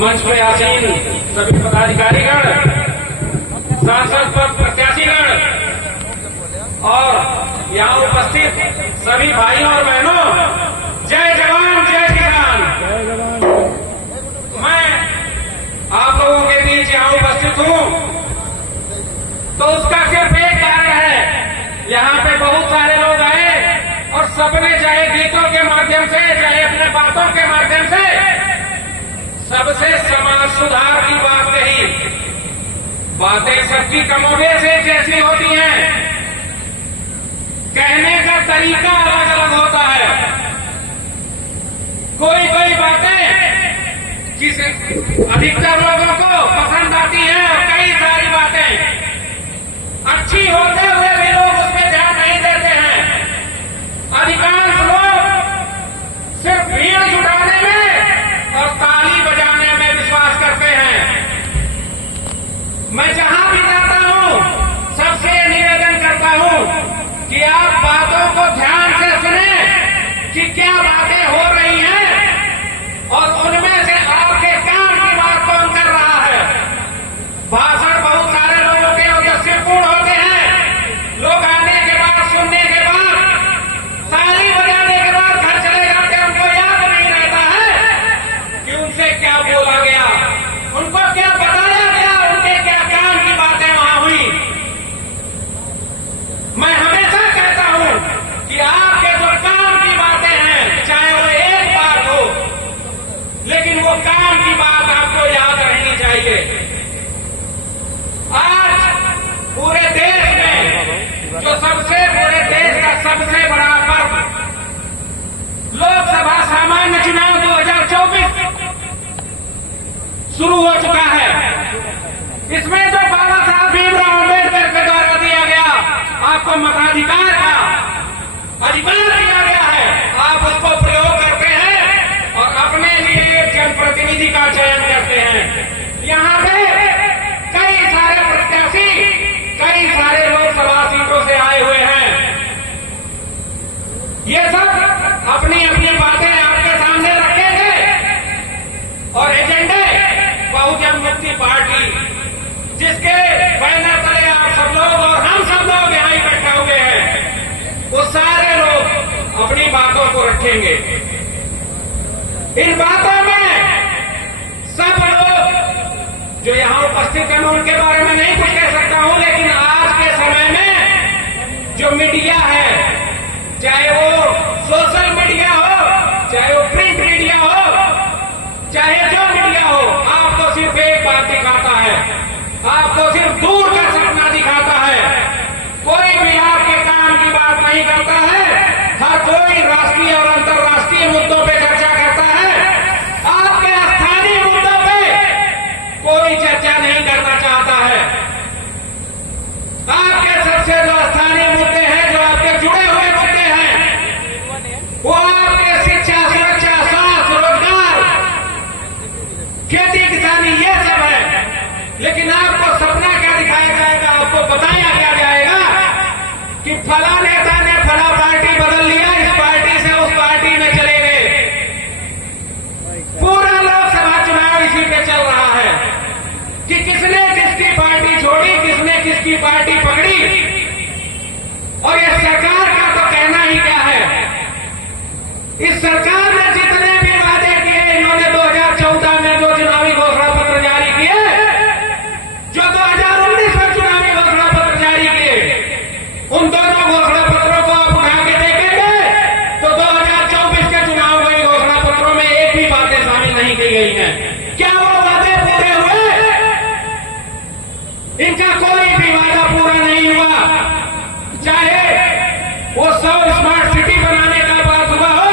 मंच पे आसीन सभी पदाधिकारीगण, सांसद पद प्रत्याशीगण और यहाँ उपस्थित सभी भाइयों और बहनों, जय जवान जय किसान। मैं आप लोगों के बीच यहाँ उपस्थित हूँ तो उसका सिर्फ एक कारण है। यहाँ पे बहुत सारे लोग आए और सबने चाहे गीतों के माध्यम से चाहे अपने बातों के माध्यम से सबसे समाज सुधार की बात कही। बातें सबकी कमोबेश एक जैसी होती हैं, कहने का तरीका अलग अलग होता है। कोई कोई बातें किसी अधिकतर लोगों को पसंद आती हैं और कई सारी बातें अच्छी होते हुए भी लोग उस पर ध्यान नहीं देते हैं। अधिकांश लोग सिर्फ भीड़ जुटाने में और ताली बजाने में विश्वास करते हैं। मैं जहां भी जाता हूं सबसे निवेदन करता हूं कि आप बातों को ध्यान से सुने कि क्या बातें हो रही हैं और उनमें से आपके काम की बात कौन कर रहा है। भाषण बहुत सारे लोगों के उद्देश्यपूर्ण होते हैं। लोग आने के बाद, सुनने के बाद, ताली बजाने के बाद घर चले जाते हैं। उनको याद नहीं रहता है कि उनसे क्या बोला गया, उनको क्या बताया गया, उनके क्या काम की बातें वहां हुई। मैं हमेशा कहता हूं कि आपके जो काम की बातें हैं, चाहे वो एक बात हो, लेकिन वो काम की बात आपको याद रहनी चाहिए। आज पूरे देश में जो पूरे देश का सबसे बड़ा पर्व लोकसभा सामान्य चुनाव 2024 शुरू हो चुका है। इसमें जो बाबा साहब भीमराव अम्बेडकर के द्वारा दिया गया आपको मताधिकार का अधिकार दिया गया है, आप उसको प्रयोग करते हैं और अपने लिए एक जनप्रतिनिधि का चयन करते हैं। यहाँ पे कई सारे प्रत्याशी कई सारे लोकसभा सीटों से आए हुए हैं। ये सब अपनी अपनी बातें आपके सामने रखेंगे और एजेंडे बहुजन मुक्ति पार्टी, जिसके बैनर तले आप सब लोग और हम सब लोग यहाँ ही बैठे हुए हैं, वो सारे लोग अपनी बातों को रखेंगे। इन बातों में सब लोग जो यहाँ उपस्थित हैं, मैं उनके बारे में नहीं कुछ कह सकता हूं, लेकिन आज के समय में जो मीडिया है, चाहे वो सोशल मीडिया हो, चाहे वो प्रिंट मीडिया हो, चाहे जो मीडिया हो, आपको सिर्फ एक बात दिखाता है, आपको सिर्फ दूर का सपना दिखाता है। कोई भी आपके काम की बात नहीं करता है। हर कोई राष्ट्रीय और अंतर्राष्ट्रीय मुद्दों पर चर्चा करता है। आपके स्थानीय मुद्दों पर कोई चर्चा नहीं करना चाहता है। आपके सबसे जो स्थानीय मुद्दे हैं, जो आपके जुड़े हुए मुद्दे हैं, वो आपके शिक्षा, सुरक्षा, स्वास्थ्य, रोजगार, खेती किसानी, ये सब है। लेकिन आपको सपना क्या दिखाया जाएगा, आपको बताया क्या जाएगा कि फला नेता ने फला पार्टी बदल लिया, इस पार्टी से उस पार्टी में चले गए। पूरा लोकसभा चुनाव इसी पे चल रहा है कि किसने किसकी पार्टी छोड़ी, किसने किसकी पार्टी पकड़ी। और ये सरकार का तो कहना ही क्या है। इस सरकार ने जितने भी वादे किए, इन्होंने 2014 में जो चुनावी घोषणा पत्र जारी किए, जो 2019 में चुनावी घोषणा पत्र जारी किए, उन दोनों घोषणा पत्रों को आप उठा के देखेंगे तो 2024 के चुनाव के घोषणा पत्रों में एक भी बातें शामिल नहीं की गई हैं। क्या वो वादे पूरे हुए? इनका कोई भी वादा पूरा नहीं हुआ। चाहे वो 100 स्मार्ट सिटी बनाने का बात हुआ हो,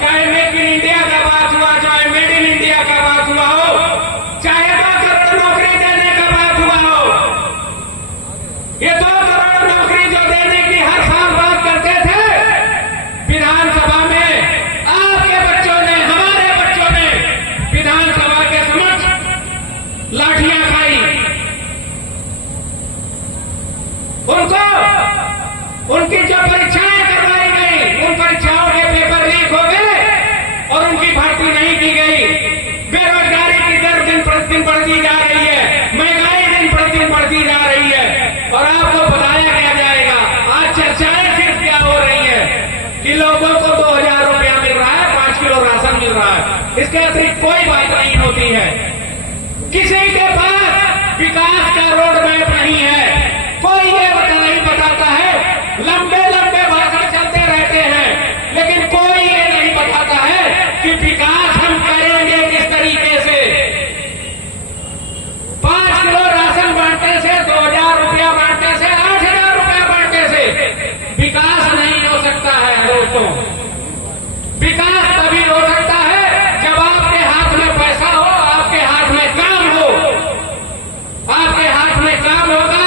चाहे मेक इन इंडिया का बात हुआ, चाहे मेड इन इंडिया का बात हुआ हो, चाहे 2 करोड़ नौकरी देने का बात हुआ हो। ये 2 करोड़ नौकरी जो देने की हर साल बात करते थे, विधानसभा में आपके बच्चों ने, हमारे बच्चों ने विधानसभा के समक्ष लाठियां खाई। बढ़ती जा रही है, महंगाई दिन प्रतिदिन बढ़ती जा रही है। और आपको बताया क्या जाएगा, आज चर्चाएं सिर्फ क्या हो रही है कि लोगों को 2000 रुपया मिल रहा है, 5 किलो राशन मिल रहा है, इसके अतिरिक्त कोई बात नहीं होती है। किसी के पास विकास का रोड मैप नहीं है, कोई ये नहीं बताता है। लंबे लंबे भाषण चलते रहते हैं, लेकिन कोई ये नहीं बताता है कि विकास हम करेंगे किस तरीके से। 5 किलो राशन बांटने से, 2000 रुपया बांटने से, 8000 रुपया बांटने से विकास नहीं हो सकता है दोस्तों। विकास तभी हो सकता है जब आपके हाथ में पैसा हो, आपके हाथ में काम हो। आपके हाथ में काम होगा,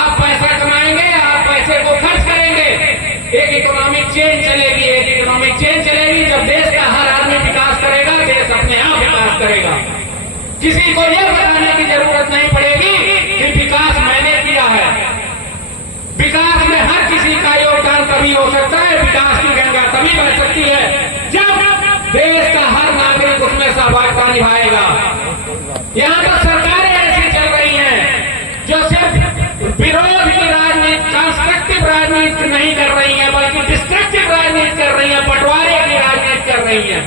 आप पैसा कमाएंगे, आप पैसे को खर्च करेंगे, एक इकोनॉमिक चेंज चलेगी। एक इकोनॉमिक चेंज चलेगी जब देश का हर आदमी विकास करेगा, देश अपने आप विकास करेगा। किसी को यह बताने की जरूरत नहीं पड़ेगी कि विकास मैंने किया है। विकास में हर किसी का योगदान तभी हो सकता है, विकास की गंगा तभी बह सकती है जब देश का हर नागरिक उसमें सहभागिता निभाएगा। यहां पर सरकारें ऐसी चल रही हैं जो सिर्फ विरोध की राजनीति, कंस्ट्रक्टिव राजनीति नहीं कर रही है, बल्कि डिस्ट्रक्टिव राजनीति कर रही है, बंटवारे की राजनीति कर रही है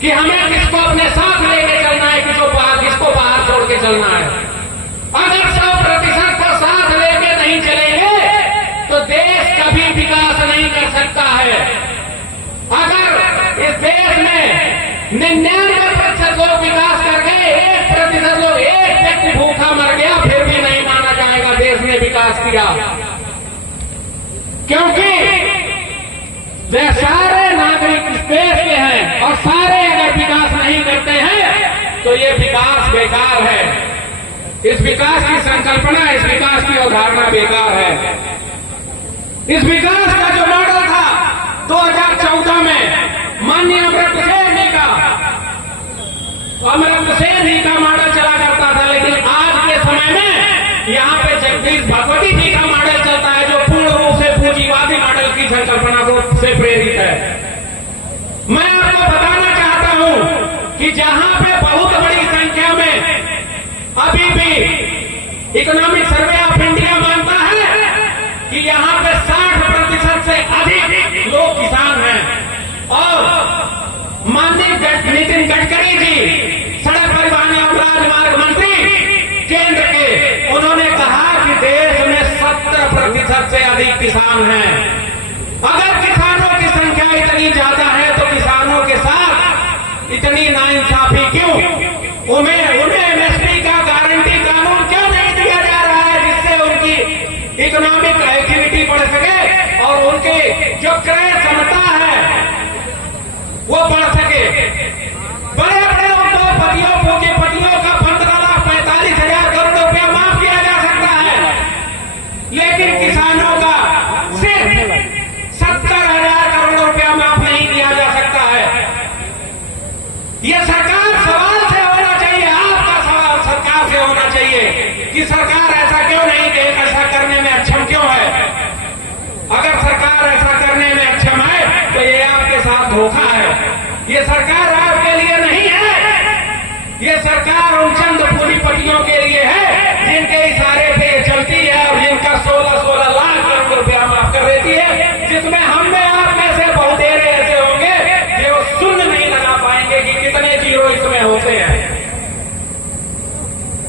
कि हमें किसको अपने साथ लेके चलना है, किसको बाहर छोड़ के चलना है। अगर 100% को साथ लेके नहीं चलेंगे तो देश कभी विकास नहीं कर सकता है। अगर इस देश में 99% लोग विकास कर गए, 1% लोग, एक व्यक्ति भूखा मर गया, फिर भी नहीं माना जाएगा देश ने विकास किया। क्योंकि वे सारे नागरिक इस देश के हैं और सारे अगर विकास नहीं करते हैं तो ये विकास बेकार है। इस विकास की संकल्पना, इस विकास की अवधारणा बेकार है। इस विकास का जो मॉडल था 2014 में माननीय अमर्त्य सेन जी का मॉडल चला करता था, लेकिन आज के समय में यहां पे जगदीश भगवती जी का मॉडल चलता है जो पूर्ण रूप से पूंजीवादी मॉडल की संकल्पना को से प्रेरित है। मैं आपको बताना चाहता हूं कि जहां पे बहुत बड़ी संख्या में अभी भी इकोनॉमिक सर्वे ऑफ इंडिया मानता है कि यहां पे 60% से अधिक लोग किसान हैं। और माननीय नितिन गडकरी जी, सड़क परिवहन एवं राजमार्ग मंत्री केंद्र के, उन्होंने कहा कि देश में 70% से अधिक किसान हैं। अगर किसानों की संख्या इतनी ज्यादा है तो किसानों के साथ इतनी नाइंसाफी क्यों? उन्हें एमएसपी का गारंटी कानून क्यों नहीं दिया जा रहा है जिससे उनकी इकोनॉमिक एक्टिविटी बढ़ सके और उनकी जो क्रय क्षमता है वो बढ़ सके। बड़े बड़े उद्योगपतियों, पूंजीपतियों का 15,45,000 करोड़ रुपया माफ किया जा सकता है, लेकिन किसानों का सिर्फ 70,000 करोड़ रुपया माफ नहीं किया जा सकता है। यह सरकार सवाल से होना चाहिए, आपका सवाल सरकार से होना चाहिए कि सरकार ऐसा क्यों नहीं, ऐसा करने में अक्षम क्यों है। अगर सरकार ऐसा करने में अक्षम है तो ये आपके साथ धोखा है। ये सरकार आपके लिए नहीं है, ये सरकार उन चंद पूंजीपतियों के लिए है जिनके इशारे पे ये चलती है और जिनका 16-16 लाख करोड़ रुपया माफ कर देती है, जिसमें हम में आप में से बहुत देर ऐसे होंगे कि वो शून्य नहीं लगा पाएंगे कि कितने जीरो इसमें होते हैं।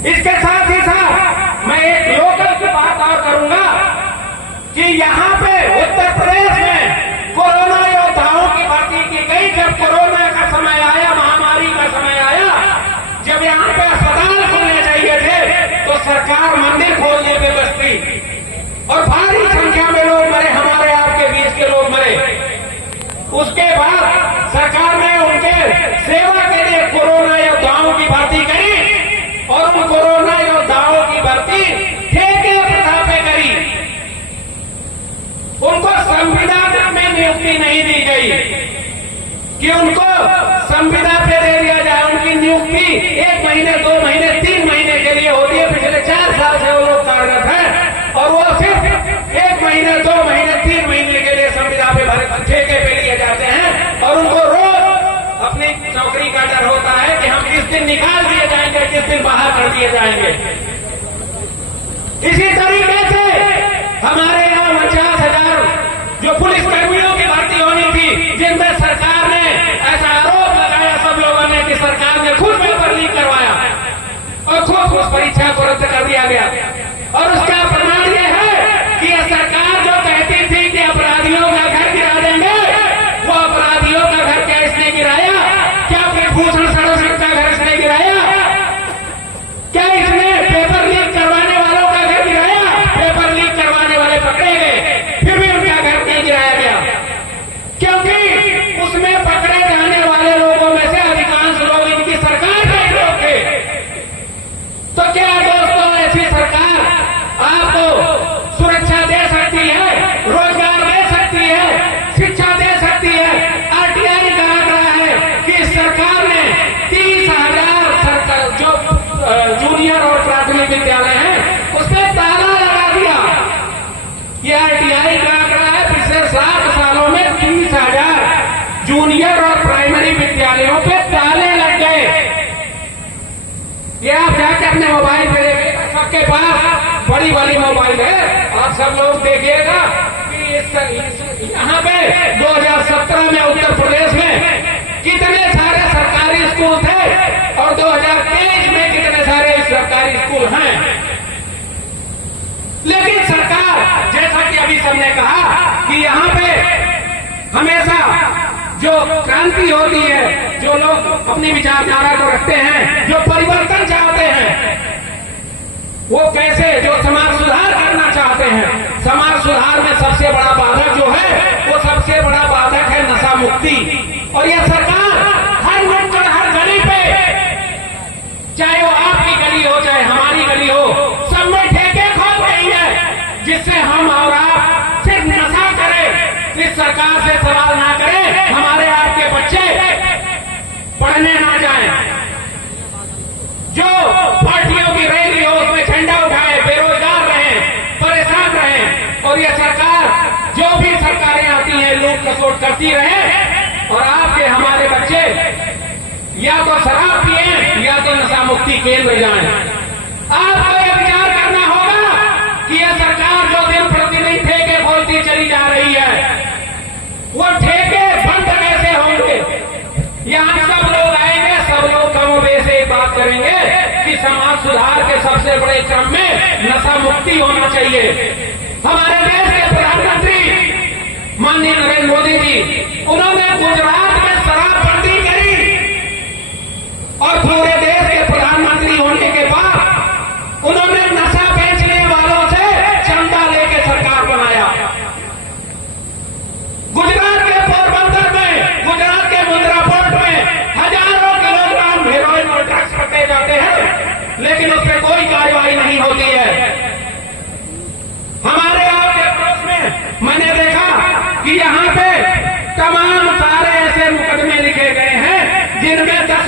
इसके साथ ही साथ मैं एक लोकल की बात और करूंगा कि यहां पे उत्तर प्रदेश में कोरोना योद्धाओं की भर्ती की गई। जब कोरोना का समय आया, महामारी का समय आया, जब यहां पे अस्पताल खुलने चाहिए थे तो सरकार मंदिर खोलने पे बसती और भारी संख्या में लोग मरे, हमारे आपके बीच के लोग मरे। उसके बाद सरकार ने उनके सेवा के लिए कोरोना योद्धाओं की भर्ती करी और उन कोरोना योद्धाओं की भर्ती ठेके प्रथा पे करी। उनको संविदा में नियुक्ति नहीं दी गई कि उनको संविदा पे दे दिया जाए। उनकी नियुक्ति 1 महीने, 2 महीने, 3 महीने के लिए होती है। पिछले 4 साल से वो लोग कार्यरत हैं और वो सिर्फ 1 महीने, 2 महीने, 3 महीने के लिए संविदा पे ठेके पे लिए जाते हैं और उनको रोज अपनी नौकरी का डर होता है कि हम किस दिन निकाल दिए जाएंगे, किस दिन बाहर कर दिए जाएंगे। इसी तरीके से हमारे यहाँ 50,000 जो पुलिस कर्मियों की भर्ती होनी थी, जिनमें सरकार ने ऐसा आरोप लगाया सब लोगों ने कि सरकार ने खुद पेपर लीक करवाया और खुद उस परीक्षा को रद्द कर दिया गया। और उसका प्रमाण यह है कि यह सरकार जो कहती थी कि अपराधियों का घर गिरा देंगे, वो अपराधियों का घर क्या इसने गिराया? क्या कुलभूषण सड़क का घर इसने गिराया? क्या इसने पेपर लीक करवाने वालों का घर गिराया? पेपर लीक करवाने वाले पकड़े गए, फिर भी उनका घर नहीं गिराया गया, क्योंकि उसमें पकड़े जाने वाले लोगों में से अधिकांश लोग इनकी सरकार के ही लोग थे। तो क्या दोस्तों, ऐसी सरकार आपको सुरक्षा दे सकती है, रोजगार दे सकती है, शिक्षा दे सकती है? आरटीआई का आंकड़ा है कि इस सरकार ने 30,000 सरकार जो जूनियर और प्राथमिक विद्यालय हैं उसमें ताला लगा दिया। यह आरटीआई का आंकड़ा है, पिछले 7 सालों में 30,000 जूनियर और प्राइमरी विद्यालयों पे ताले लग गए। ये आप जाके अपने मोबाइल पे देखिएगा, सबके पास बड़ी वाली मोबाइल है, आप सब लोग देखिएगा कि यहाँ पे 2017 में उत्तर प्रदेश में कितने सारे सरकारी स्कूल थे और 2023 में कितने सारे सरकारी स्कूल हैं। लेकिन सरकार, जैसा कि अभी सबने कहा कि यहाँ पे हमेशा जो क्रांति होती है, जो लोग अपनी विचारधारा को रखते हैं, जो परिवर्तन चाहते हैं, वो कैसे जो समाज सुधार करना चाहते हैं, समाज सुधार में सबसे बड़ा बाधक जो है, वो सबसे बड़ा बाधक है नशा मुक्ति। और यह सरकार हर नुक्कड़, हर गली पे, चाहे वो आपकी गली हो चाहे हमारी गली हो, सब में ठेके खोल रही है, जिससे हम और आप सिर्फ नशा करें, इस सरकार से सवाल ना करें, हमारे आपके बच्चे पढ़ने ना जाएं, जो पार्टियों की रैली हो उसमें झंडा उठाए, बेरोजगार रहें, परेशान रहें। और यह सरकार, जो भी सरकारें आती हैं, लूट खसोट करती रहे और आपके हमारे बच्चे या तो शराब पिए या तो नशा मुक्ति केंद्र जाएं। आपको यह विचार करना होगा कि यह सरकार जो दिन प्रतिदिन ठेके खोलती चली जा रही है, वो ठेके बंद कैसे होंगे? यहां सब लोग आएंगे, सब लोग कमोबेश एक बात करेंगे कि समाज सुधार के सबसे बड़े क्रम में नशा मुक्ति होना चाहिए। हमारे देश के प्रधानमंत्री माननीय नरेंद्र मोदी जी, उन्होंने गुजरात में शराबबंदी करी और पूरे देश के प्रधानमंत्री होने के बाद उन्होंने नशा बेचने वालों से चंदा लेके सरकार बनाया। गुजरात के पोरबंदर में, गुजरात के मुंद्रा पोर्ट में हजारों किलोग्राम हेरोइन और ड्रग्स पकड़े जाते हैं, लेकिन उस पर कोई कार्रवाई नहीं होती है। हमारे आपके पड़ोस में मैंने देखा कि यहाँ पे तमाम सारे ऐसे मुकदमे लिखे गए हैं जिनमें 10